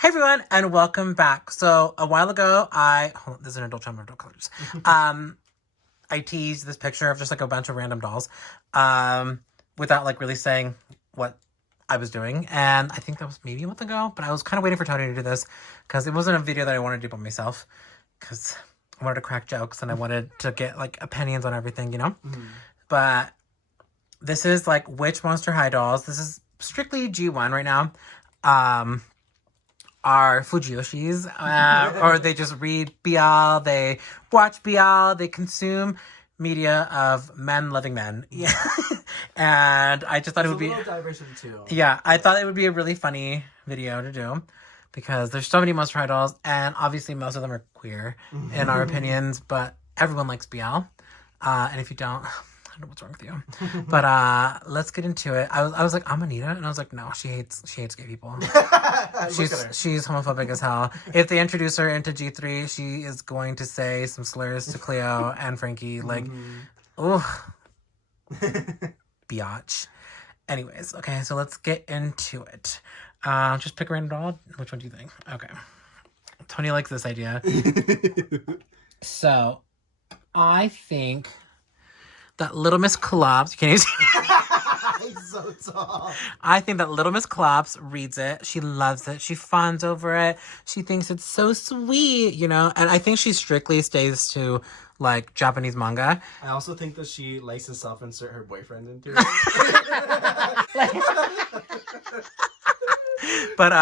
Hey everyone, and welcome back. So a while ago, hold on, this is an adult channel of adult colors. I teased this picture of just like a bunch of random dolls, without like really saying what I was doing. And I think that was maybe a month ago, but I was kind of waiting for Tony to do this because it wasn't a video that I wanted to do by myself because I wanted to crack jokes and I wanted to get like opinions on everything, you know? Mm-hmm. But this is like which Monster High dolls. This is strictly G1 right now. Are Fujioshis, or they just read BL, they watch BL, they consume media of men loving men. Yeah. And I just thought it would be... diversity too. Yeah, I thought it would be a really funny video to do because there's so many Monster High dolls, and obviously most of them are queer in our opinions, but everyone likes BL. And if you don't... I don't know what's wrong with you. But let's get into it. I was like, Amanita? And I was like, no, she hates gay people. She's homophobic as hell. If they introduce her into G3, she is going to say some slurs to Cleo and Frankie. Like, oh, biatch. Anyways, okay, so let's get into it. Just pick a random doll. Which one do you think? Okay. Tony likes this idea. So, I think... that Little Miss Klops, can you see? He's so tall. I think that Little Miss Klops reads it. She loves it. She fawns over it. She thinks it's so sweet, you know? And I think she strictly stays to, like, Japanese manga. I also think that she likes to self-insert her boyfriend into it. But,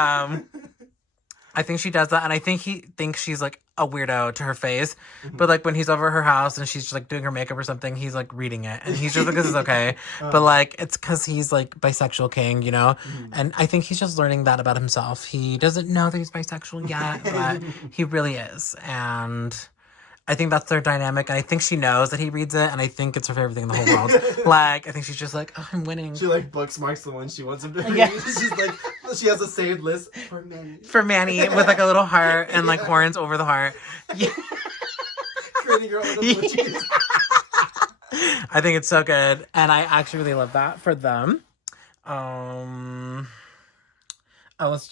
I think she does that, and I think he thinks she's, like, a weirdo to her face. Mm-hmm. But, like, when he's over her house and she's just, like, doing her makeup or something, he's, like, reading it. And he's just like, this is okay. But, like, it's because he's, like, bisexual king, you know? Mm-hmm. And I think he's just learning that about himself. He doesn't know that he's bisexual yet, but he really is. And... I think that's their dynamic, and I think she knows that he reads it, and I think it's her favorite thing in the whole world. Like, I think she's just like, oh, I'm winning. She, like, bookmarks the one she wants him to read. Yeah. She's like, she has a saved list for Manny. For Manny, with, like, a little heart and, like, horns over the heart. Yeah. Creating her own emojis. I think it's so good, and I actually really love that for them. Let's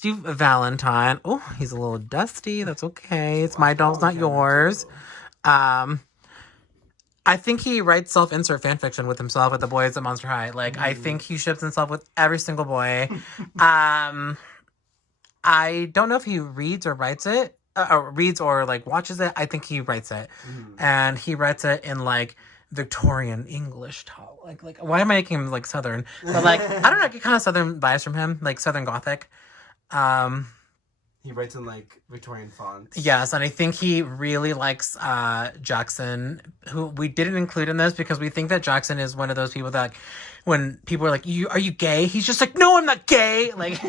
do Valentine. Oh, he's a little dusty. That's okay. It's my doll's not yours. I think he writes self-insert fanfiction with himself with the boys at Monster High. Like, I think he ships himself with every single boy. I don't know if he reads or writes it. Or reads or, like, watches it. I think he writes it. And he writes it in, like, Victorian English talk. Like, why am I making him, like, Southern? But, like, I don't know, I get kind of Southern vibes from him. Like, Southern Gothic. He writes in, like, Victorian fonts. Yes, and I think he really likes Jackson, who we didn't include in this because we think that Jackson is one of those people that, like, when people are like, are you gay? He's just like, no, I'm not gay. Like,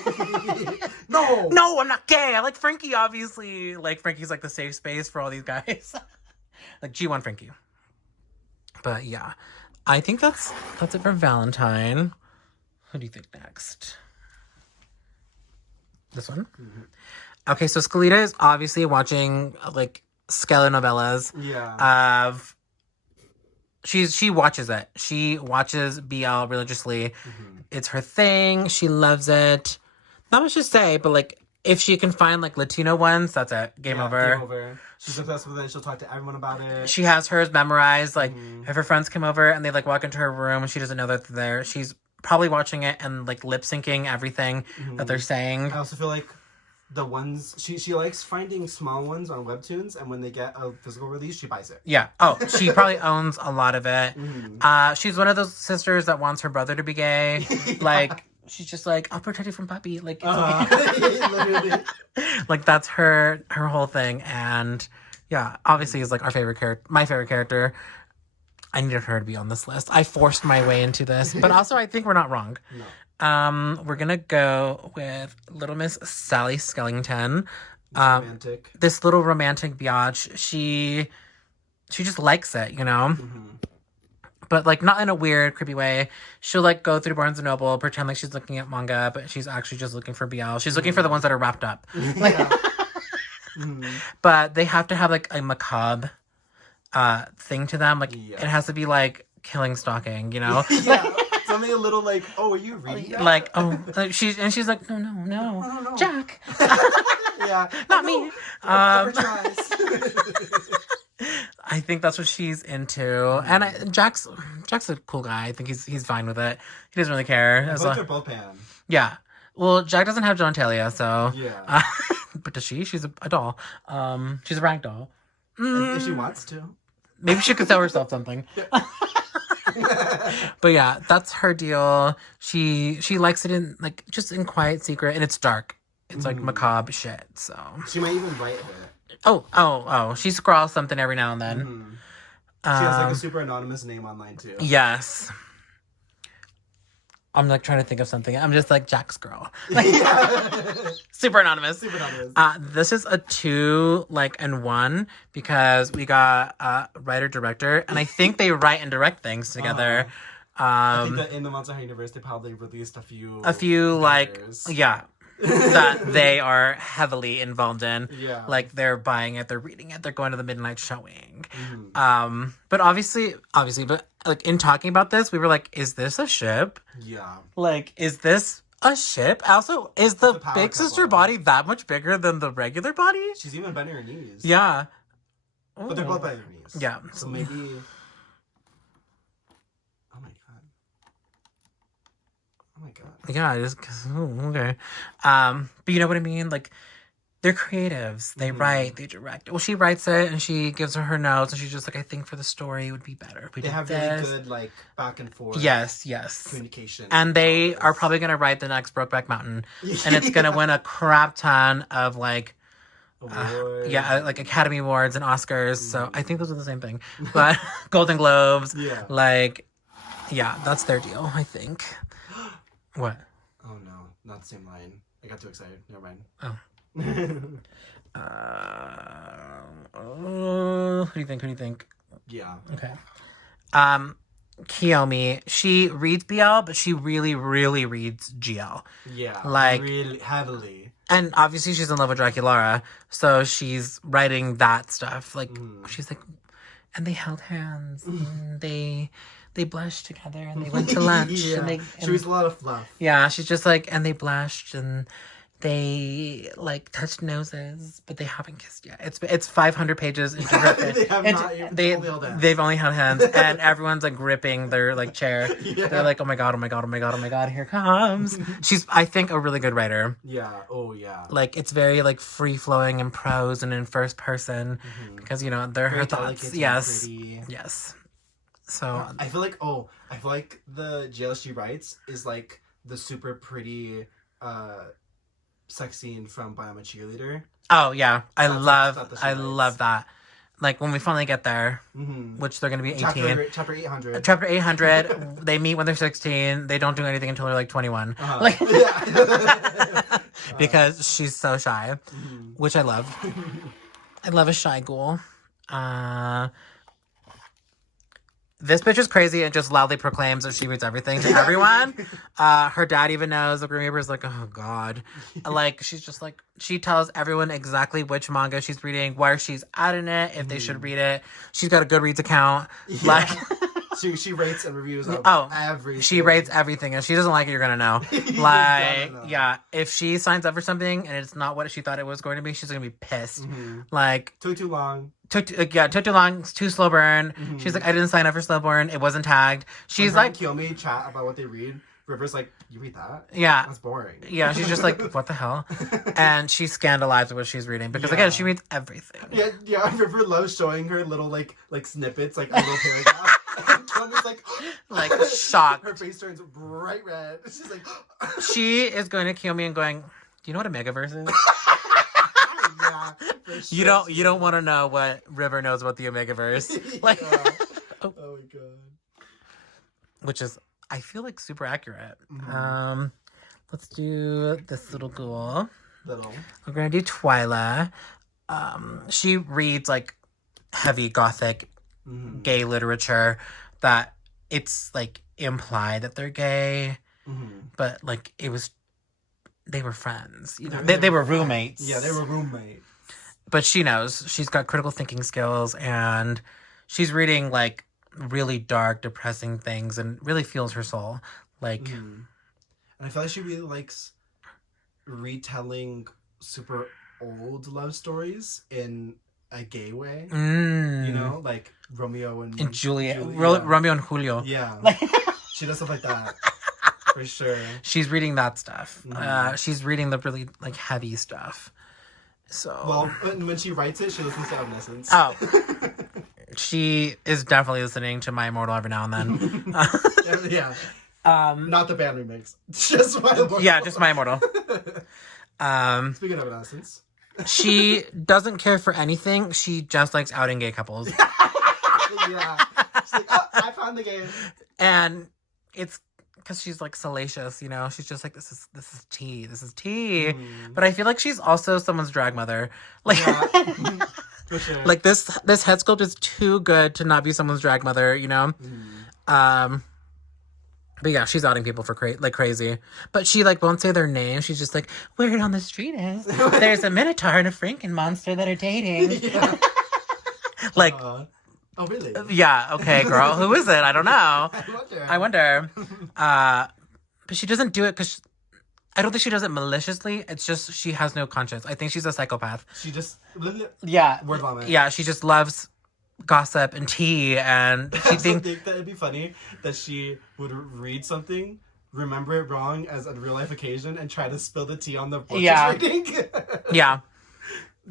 no, I'm not gay. I like Frankie, obviously. Like, Frankie's, like, the safe space for all these guys. Like, G1 Frankie. But, yeah. I think that's it for Valentine. Who do you think next? This one? Mm-hmm. Okay, so Skelita is obviously watching, like, Skelenovelas. Yeah. She watches it. She watches BL religiously. Mm-hmm. It's her thing. She loves it. Not much to say, but, like, if she can find, like, Latino ones, that's it. Game over. Game over. She's obsessed with it. She'll talk to everyone about it. She has hers memorized. Like, if her friends come over and they, like, walk into her room and she doesn't know that they're there, she's probably watching it and, like, lip-syncing everything that they're saying. I also feel like the ones... She likes finding small ones on Webtoons, and when they get a physical release, she buys it. Yeah. Oh, she probably owns a lot of it. She's one of those sisters that wants her brother to be gay. Yeah. Like... She's just like, I'll protect you from Puppy. Like, literally. Like, that's her whole thing. And, yeah, obviously is, like, my favorite character. I needed her to be on this list. I forced my way into this. But also, I think we're not wrong. No. We're going to go with Little Miss Sally Skellington. Romantic. This little romantic biatch. She just likes it, you know? Mm-hmm. But, like, not in a weird, creepy way. She'll, like, go through Barnes & Noble, pretend like she's looking at manga, but she's actually just looking for BL. She's looking for the ones that are wrapped up. Like, But they have to have, like, a macabre thing to them. Like, it has to be, like, killing stalking, you know? Yeah. So Something a little like, oh, are you reading that? Like, oh, she's like, no, Jack. Yeah. Not me. Never tries. I think that's what she's into, and Jack's a cool guy. I think he's fine with it. He doesn't really care. I feel like they're both pan. Yeah. Well, Jack doesn't have genitalia, so yeah. But does she? She's a doll. She's a rag doll. If she wants to. Maybe she could sell herself something. But yeah, that's her deal. She likes it in like just in quiet secret, and it's dark. It's like macabre shit. So she might even write it. Oh! She scrawls something every now and then. Mm-hmm. She has like a super anonymous name online too. Yes. I'm like trying to think of something. I'm just like Jack's girl. Like, super anonymous. Super anonymous. This is a 2 and 1 because we got writer director, and I think they write and direct things together. I think that in the Monster High universe they probably released a few writers. That they are heavily involved in. Yeah. Like they're buying it, they're reading it, they're going to the midnight showing. Mm-hmm. But obviously, but like in talking about this, we were like, is this a ship? Yeah. Like, is this a ship? Also, is the big sister body that much bigger than the regular body? She's even bending her knees. Yeah. But they're both bending their knees. Yeah. So maybe... Oh my god. Yeah, it is. Okay. But you know what I mean? Like, they're creatives. They write, they direct. Well, she writes it and she gives her notes, and she's just like, I think for the story it would be better. They have really good, like, back and forth. Yes. Communication. And they are probably going to write the next Brokeback Mountain. And it's going to win a crap ton of, like, awards. like Academy Awards and Oscars. So I think those are the same thing. But Golden Globes. Yeah. Like, yeah, that's their deal, I think. What? Oh no, not the same line. I got too excited. Never mind. Oh. Who do you think? Yeah. Okay. Kiyomi, she reads BL, but she really, really reads GL. Yeah. Like really heavily. And obviously she's in love with Draculaura, so she's writing that stuff. Like she's like, and they held hands, and they blushed together, and they went to lunch. Yeah. She was a lot of fluff. Yeah, she's just like, and they blushed, and they like touched noses, but they haven't kissed yet. It's 500 pages into her. They've only held hands, and everyone's like gripping their like chair. Yeah. They're like, oh my god, here it comes. She's, I think, a really good writer. Yeah. Oh yeah. Like it's very like free flowing in prose and in first person because they're very her thoughts. Yes. Yes. So I feel like the jail she writes is like the super pretty sex scene from I'm a Cheerleader. Oh yeah, I love that. Like when we finally get there, which they're gonna be 18. Chapter 800. Chapter 800. They meet when they're 16. They don't do anything until they're like 21. Like because she's so shy, which I love. I love a shy ghoul. This bitch is crazy and just loudly proclaims that she reads everything to everyone. Her dad even knows. The Grim Reaper's like, oh god. Like she's just like, she tells everyone exactly which manga she's reading, where she's at in it, if they should read it. She's got a Goodreads account. Yeah. Like she rates and reviews everything. She rates everything, and she doesn't like it, you're gonna know. Like yeah, if she signs up for something and it's not what she thought it was going to be, she's gonna be pissed. Like took too long. Took too long. It's too slow burn. She's like, I didn't sign up for slow burn. It wasn't tagged. She's like, Kiyomi chat about what they read. River's like, you read that? Yeah. That's boring. Yeah, she's just like, what the hell? And she's scandalized with what she's reading because again, she reads everything. Yeah. River loves showing her little like snippets, like a little paragraph. And Kiyomi's like shocked. Her face turns bright red. She's like, she is going to Kiyomi and going, do you know what a megaverse is? Sure, you don't want to know what River knows about the Omegaverse. Like oh my god. Which is, I feel like, super accurate. Let's do this little ghoul. We're gonna do Twyla. She reads like heavy gothic gay literature that it's like implied that they're gay, but like they were friends. They were roommates. Yeah, they were roommates. But she knows. She's got critical thinking skills, and she's reading like really dark, depressing things, and really feels her soul. Like, And I feel like she really likes retelling super old love stories in a gay way. You know, like Romeo and Juliet, yeah. Romeo and Julio. Yeah. She does stuff like that. For sure. She's reading that stuff. She's reading the really like heavy stuff. So well, when she writes it, she listens to Evanescence. Oh, she is definitely listening to My Immortal every now and then. Yeah. Not the band remix. Just My Immortal. Yeah, just My Immortal. Speaking of Evanescence. She doesn't care for anything. She just likes outing gay couples. Yeah. She's like, oh, I found the game. And it's because she's like salacious, you know. She's just like, this is tea. This is tea. But I feel like she's also someone's drag mother. Like, For sure. like this head sculpt is too good to not be someone's drag mother, you know. But yeah, she's outing people for like crazy. But she like won't say their name. She's just like, word on the street is there's a Minotaur and a Franken monster that are dating. Yeah. Like. Oh, really? Yeah, okay, girl. Who is it? I don't know. I wonder. But she doesn't do it because I don't think she does it maliciously. It's just she has no conscience. I think she's a psychopath. She just... Yeah. Word vomit. Yeah, she just loves gossip and tea, and she I thinks... think that it'd be funny that she would read something, remember it wrong as a real-life occasion, and try to spill the tea on the book she's reading. Yeah.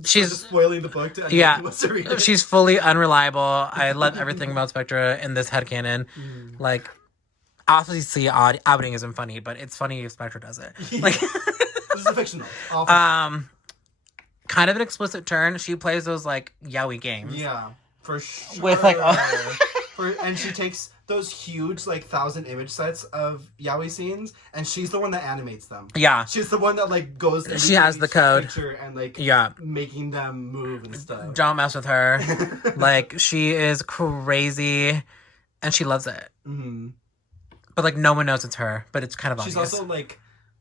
She's just spoiling the book to anyone who wants to read it. She's fully unreliable. I love everything about Spectra in this headcanon. Like, obviously, outing isn't funny, but it's funny if Spectra does it. Like, this is a fictional. Kind of an explicit turn. She plays those like yaoi games. Yeah, for sure. With like, and she takes those huge like 1,000 image sets of yaoi scenes, and she's the one that animates them. Yeah, she's the one that like goes. She has the code and like making them move and stuff. Don't mess with her. Like she is crazy, and she loves it. But like no one knows it's her. But it's kind of obvious. She's also like.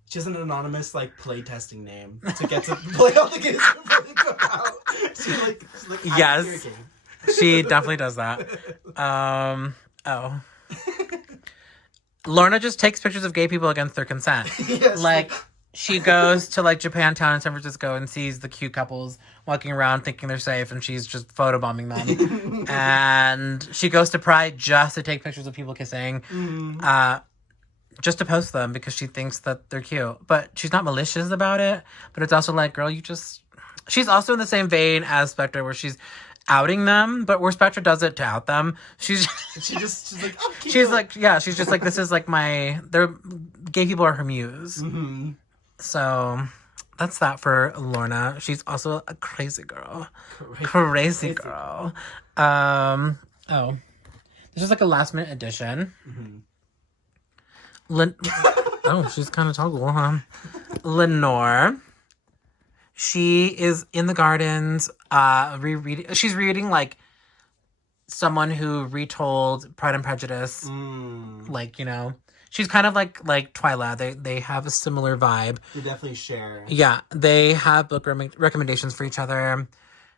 She has an anonymous like playtesting name to get to play all the games before they come out. She's like yes, she definitely does that. Lorna just takes pictures of gay people against their consent. Yes. Like she goes to like Japantown in San Francisco and sees the cute couples walking around thinking they're safe, and she's just photobombing them. And she goes to Pride just to take pictures of people kissing. Just to post them because she thinks that they're cute. But she's not malicious about it. But it's also like, girl, she's also in the same vein as Spectra where she's outing them, but where Spectra does it to out them. She's like, oh, she's like, yeah, she's just like, this is like gay people are her muse. So that's that for Lorna. She's also a crazy girl. Crazy girl. This is like a last minute addition. She's kind of toggle, huh? Lenore. She is in the gardens, rereading. She's reading like someone who retold Pride and Prejudice. Like, you know, she's kind of like Twyla. They have a similar vibe. They definitely share. Yeah, they have book recommendations for each other.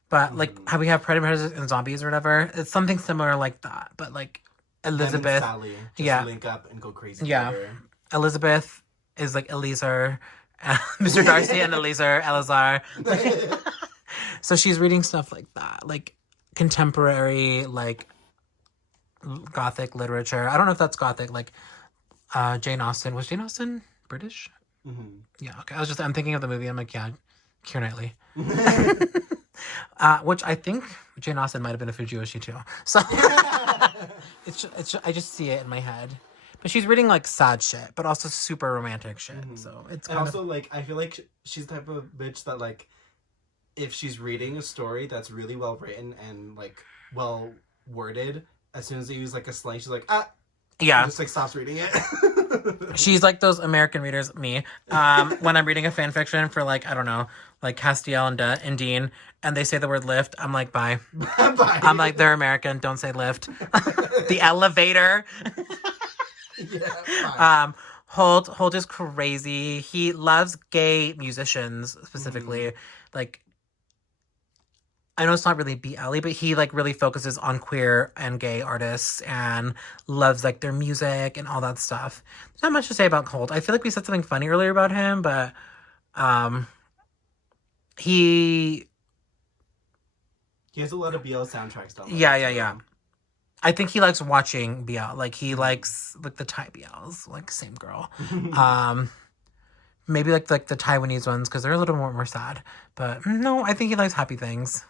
But like how we have Pride and Prejudice and zombies or whatever, it's something similar like that. But like Elizabeth, Sally just link up and go crazy. Yeah, together. Elizabeth is like Eliezer, Mr. Darcy and Elazar. So she's reading stuff like that, like contemporary, like Gothic literature. I don't know if that's Gothic, like Jane Austen. Was Jane Austen British? Yeah. Okay. I'm thinking of the movie. I'm like, yeah, Keira Knightley. Which I think Jane Austen might have been a Fujiyoshi too. So I just see it in my head. But she's reading like sad shit, but also super romantic shit. So it's and also like I feel like she's the type of bitch that like if she's reading a story that's really well written and like well worded, as soon as they use like a slang, she's like yeah, just like stops reading it. She's like those American readers, me. When I'm reading a fan fiction for like, I don't know, like Castiel and Dean, and they say the word lift, I'm like, bye. Bye. I'm like, they're American, don't say lift. The elevator. Yeah, Holt is crazy. He loves gay musicians specifically. Like I know it's not really BLE, but he like really focuses on queer and gay artists and loves like their music and all that stuff. There's not much to say about Holt. I feel like we said something funny earlier about him, but he has a lot of BL soundtrack stuff. Yeah. I think he likes watching BL. Like he likes like the Thai BLs, like same girl. Maybe like the Taiwanese ones because they're a little more sad. But no, I think he likes happy things.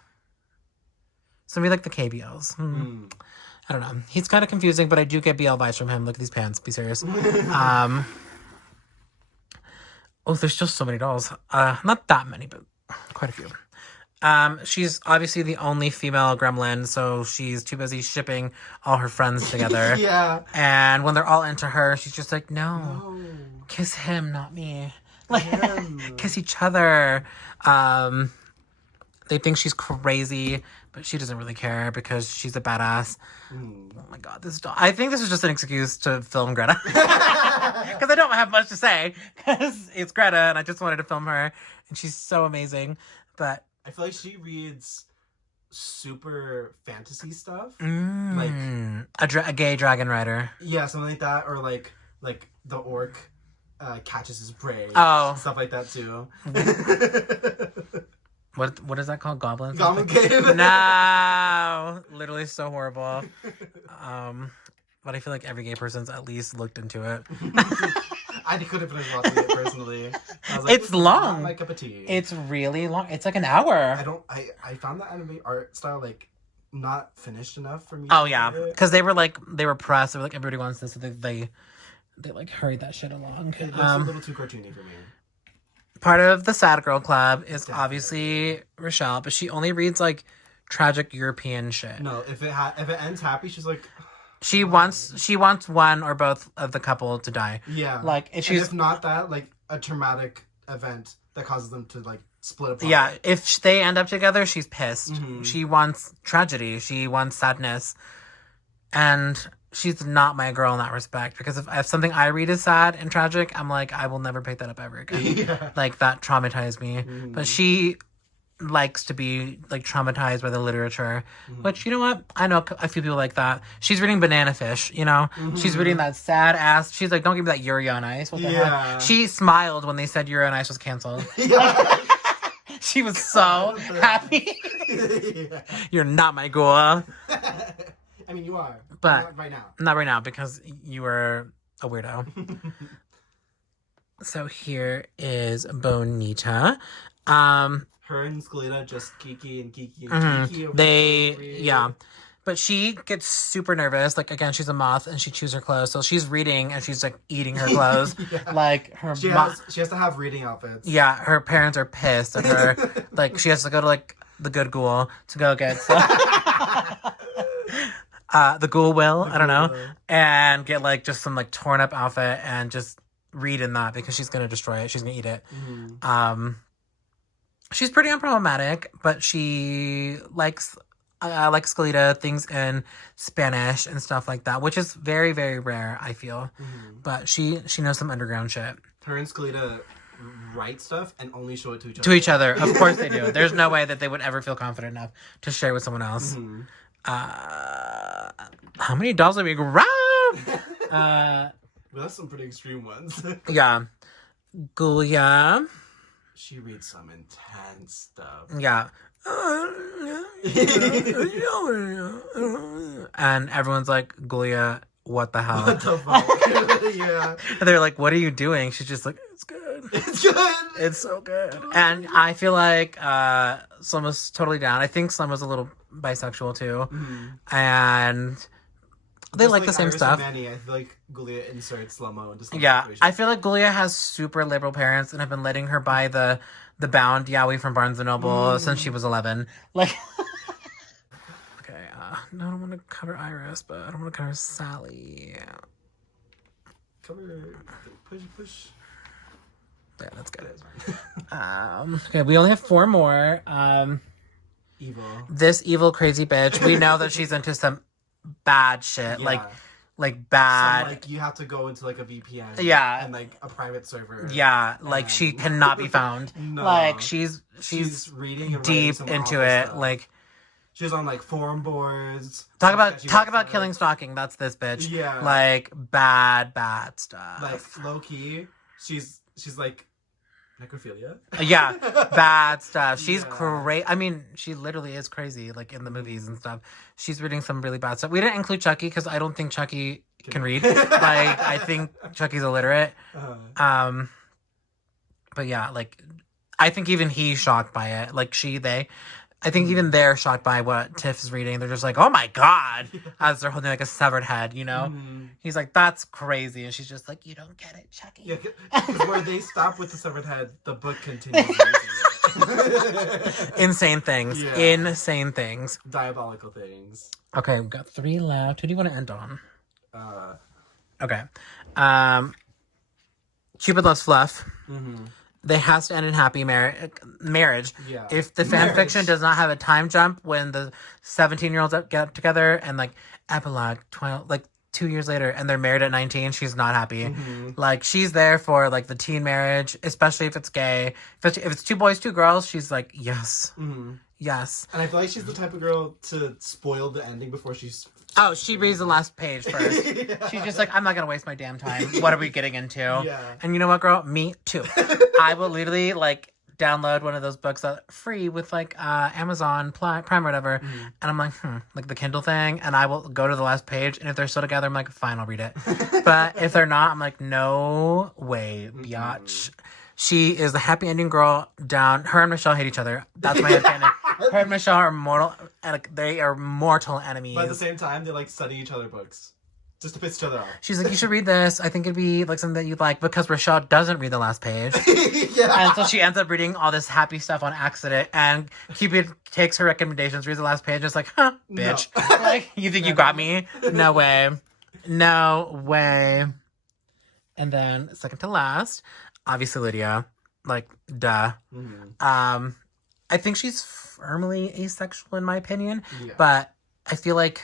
So maybe like the KBLs. I don't know. He's kind of confusing, but I do get BL vibes from him. Look at these pants. Be serious. Oh, there's just so many dolls. Not that many, but quite a few. She's obviously the only female gremlin, so she's too busy shipping all her friends together. Yeah. And when they're all into her, she's just like, no. Kiss him, not me. Like, kiss each other. They think she's crazy, but she doesn't really care because she's a badass. Oh my god, this doll. I think this is just an excuse to film Greta. Because I don't have much to say. Because it's Greta, and I just wanted to film her. And she's so amazing. But I feel like she reads super fantasy stuff. Like a gay dragon rider. Yeah, something like that. Or like the orc catches his prey. Oh. Stuff like that too. What is that called? Goblins? Goblin Cave. No! Literally so horrible. But I feel like every gay person's at least looked into it. I couldn't finish watching it personally. I was like, It's long. Not my cup of tea. It's really long. It's like an hour. I found the anime art style like not finished enough for me. Oh yeah, because they were pressed. They were like, everybody wants this, so they like hurried that shit along. It looks a little too cartoony for me. Part of the Sad Girl Club is obviously Rochelle, but she only reads like tragic European shit. No, if it ends happy, she's like. She wants one or both of the couple to die. Yeah. Like if not that, like a traumatic event that causes them to like split apart. Yeah, if they end up together, she's pissed. She wants tragedy. She wants sadness. And she's not my girl in that respect. Because if something I read is sad and tragic, I'm like, I will never pick that up ever again. Yeah. Like, that traumatized me. But she likes to be, like, traumatized by the literature. Which, you know what? I know a few people like that. She's reading Banana Fish, you know? She's reading that sad ass... She's like, don't give me that Yuri on Ice. What the heck? She smiled when they said Yuri on Ice was canceled. Yeah. She was so happy. Yeah. You're not my ghoul. I mean, you are. But not right now. Not right now, because you are a weirdo. So here is Bonita. Her and Gulia just Kiki and Kiki. Yeah. But she gets super nervous. Like, again, she's a moth and she chews her clothes. So she's reading and she's, like, eating her clothes. Yeah. Like, her she has to have reading outfits. Yeah, her parents are pissed at her. Like, she has to go to, like, the good ghoul to go get some... the ghoul will, I don't know. And get, like, just some, like, torn up outfit and just read in that because she's going to destroy it. She's going to eat it. She's pretty unproblematic, but she likes Gulia, things in Spanish and stuff like that, which is very, very rare, I feel. But she knows some underground shit. Her and Gulia write stuff and only show it to each other. To each other, of course they do. There's no way that they would ever feel confident enough to share with someone else. How many dolls have we grabbed? Well, that's some pretty extreme ones. Yeah. Gulia. She reads some intense stuff. Yeah. And everyone's like, Gulia, what the hell? What the fuck? Yeah. And they're like, what are you doing? She's just like, it's good. It's good. It's so good. And I feel like Slim was totally down. I think Slim was a little bisexual too. And they like the same Iris stuff. And Manny, I feel like Gulia inserts slow-mo into some Yeah, situations. I feel like Gulia has super liberal parents and have been letting her buy the bound yaoi from Barnes & Noble since she was 11. Like, okay, no, I don't want to cover Iris, but I don't want to cover Sally. Cover, push. Yeah, that's good. Okay, we only have 4 more. Evil. This evil, crazy bitch, we know that she's into some bad shit. Yeah. Like bad. So, like, you have to go into, like, a VPN. Yeah. And, like, a private server. Yeah, like, she cannot be found. No. Like, she's reading and deep some into awful it. stuff. Like, She was on like forum boards. Talk about killing stalking. That's this bitch. Yeah. Like bad stuff. Like low key, she's like necrophilia. Yeah, bad stuff. She's crazy. I mean, she literally is crazy, like in the movies and stuff. She's reading some really bad stuff. We didn't include Chucky because I don't think Chucky can read. Like, I think Chucky's illiterate. But yeah, like, I think even he's shocked by it. Like, I think even they're shocked by what Tiff is reading. They're just like, oh my God, as they're holding like a severed head, you know? Mm-hmm. He's like, that's crazy. And she's just like, you don't get it, Chucky. Yeah, because where they stop with the severed head, the book continues. Insane things. Yeah. Insane things. Diabolical things. Okay, we've got 3 left. Who do you want to end on? Okay. Cupid loves fluff. Mm-hmm. They has to end in happy marriage. Yeah. If the fan fiction does not have a time jump when the 17-year-olds get together and like epilogue 12, like 2 years later and they're married at 19, she's not happy. Mm-hmm. Like she's there for like the teen marriage, especially if it's gay. If it's 2 boys, 2 girls, she's like, yes. Mm-hmm. Yes. And I feel like she's the type of girl to spoil the ending before she's... Oh, she reads the last page first. Yeah. She's just like, I'm not going to waste my damn time. What are we getting into? Yeah. And you know what, girl? Me too. I will literally, like, download one of those books that free with, like, Amazon Prime or whatever. Mm-hmm. And I'm like, like the Kindle thing. And I will go to the last page. And if they're still together, I'm like, fine, I'll read it. But if they're not, I'm like, no way, biatch. She is the happy ending girl down. Her and Michelle hate each other. That's my opinion. Her and Michelle are mortal. They are mortal enemies. But at the same time, they like study each other books just to piss each other off. She's like, you should read this. I think it'd be like something that you'd like because Michelle doesn't read the last page. Yeah. And so she ends up reading all this happy stuff on accident. And Cupid takes her recommendations, reads the last page, and is like, huh, bitch. No. Like, you think you got me? No way. No way. And then second to last, obviously Lydia. Like, duh. Mm-hmm. I think she's firmly asexual in my opinion, but I feel like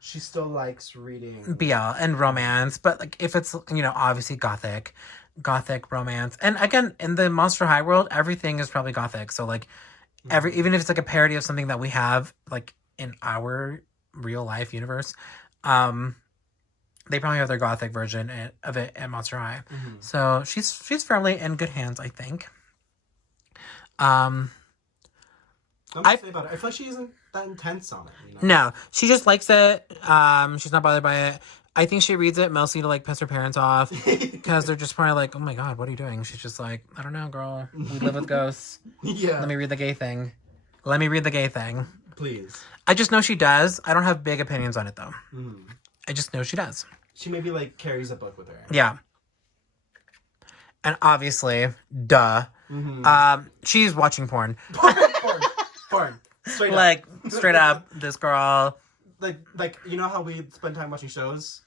she still likes reading BL and romance, but like if it's, you know, obviously gothic romance. And again, in the Monster High world, everything is probably gothic. So like even if it's like a parody of something that we have like in our real life universe, they probably have their gothic version of it at Monster High. Mm-hmm. So she's firmly in good hands, I think. I say about it. I feel like she isn't that intense on it. You know? No, she just likes it. She's not bothered by it. I think she reads it mostly to like piss her parents off because they're just probably like, "Oh my God, what are you doing?" She's just like, "I don't know, girl. We live with ghosts. Yeah. Let me read the gay thing. Please." I just know she does. I don't have big opinions on it though. Mm. I just know she does. She maybe like carries a book with her. Yeah. And obviously, duh. Mm-hmm. She's watching porn. Porn. Straight up. Straight up, this girl. Like you know how we spend time watching shows?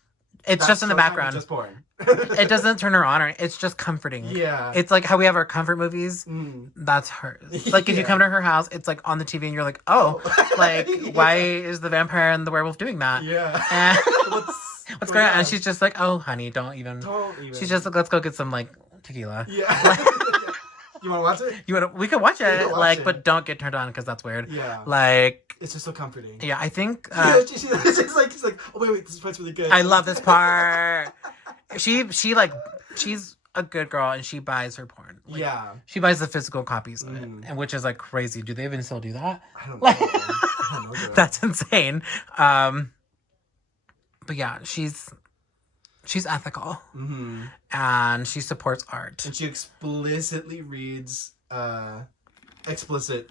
It's just in the background. Just porn. It doesn't turn her on. It's just comforting. Yeah. It's like how we have our comfort movies. Mm. That's hers. Like if you come to her house, it's like on the TV and you're like, oh. Like why is the vampire and the werewolf doing that? Yeah. And what's going on? And she's just like, oh, honey, don't even. She's just like, let's go get some like tequila. Yeah. You want to watch it? We could watch it, like, but don't get turned on because that's weird. Yeah. Like, it's just so comforting. Yeah, I think. She's like, oh wait, this part's really good. I love this part. She's a good girl and she buys her porn. Like, yeah. She buys the physical copies of it, and which is like crazy. Do they even still do that? I don't know. I don't know. That's insane. But yeah, she's ethical, and she supports art, and she explicitly reads explicit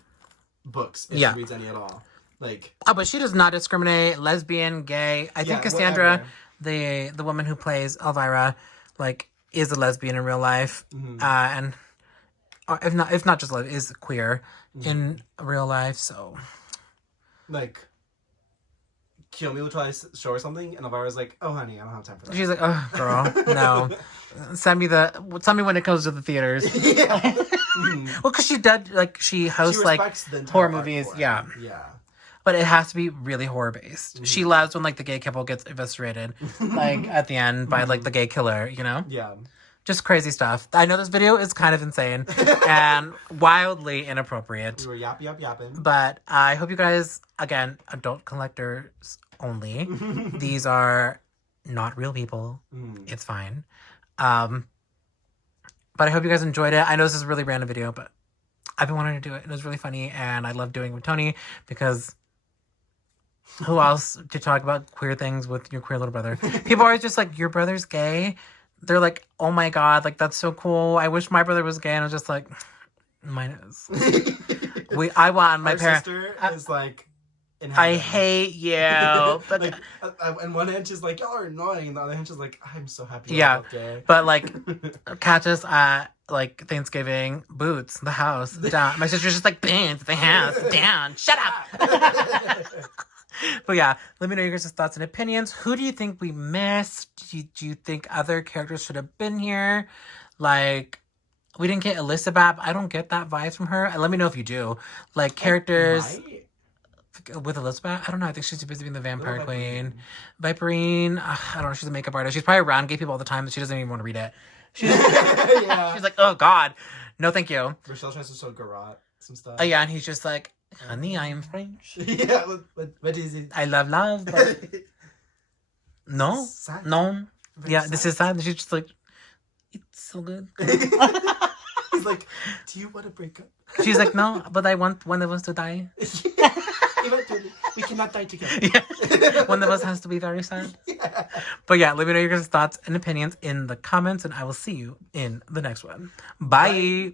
books if she reads any at all. Like, but she does not discriminate. Lesbian, gay. I think Cassandra, the woman who plays Elvira, like is a lesbian in real life, and if not just is queer in real life. So, like. Kiyomi will try to show her something, and Elvira's like, "Oh, honey, I don't have time for that." She's like, "Oh, girl, no. Send me when it comes to the theaters." Yeah. Well, because she hosts horror movies. Yeah. Yeah. But it has to be really horror based. Mm-hmm. She loves when like the gay couple gets eviscerated, like at the end by like the gay killer. You know. Yeah. just crazy stuff. I know this video is kind of insane and wildly inappropriate. We were yapping. But I hope you guys, again, adult collectors only. These are not real people. It's fine. But I hope you guys enjoyed it. I know this is a really random video, but I've been wanting to do it. It was really funny, and I love doing it with Tony because who else to talk about queer things with your queer little brother? People are always just like, your brother's gay? They're like, oh my God, like, that's so cool. I wish my brother was gay. And I was just like, mine is. I want my parents. Our sister is like, in I heaven. hate you. But, like, and one hand she's like, y'all are annoying. And the other hand she's like, I'm so happy. Yeah, you're both gay. but like, catch us at like Thanksgiving, Boots, the house, down. My sister's just like, Boots, the house, down. Shut up. But yeah, let me know your guys' thoughts and opinions. Who do you think we missed? Do you think other characters should have been here? Like, we didn't get Elizabeth. I don't get that vibe from her. Let me know if you do. Like, characters with Elizabeth. I don't know. I think she's too busy being the vampire queen. Viperine. I don't know. She's a makeup artist. She's probably around gay people all the time, but she doesn't even want to read it. She's like, oh God, no, thank you. Rochelle tries to show Garrot some stuff. Yeah, and he's just like, honey, I am French. Yeah, what is it? I love love, but no. Very Yeah, sad. this is sad. She's just like, it's so good. He's like, do you want to break up? She's like, no, but I want one of us to die. Eventually, we cannot die together. Yeah. One of us has to be very sad. Yeah. But yeah, let me know your guys' thoughts and opinions in the comments, and I will see you in the next one. Bye.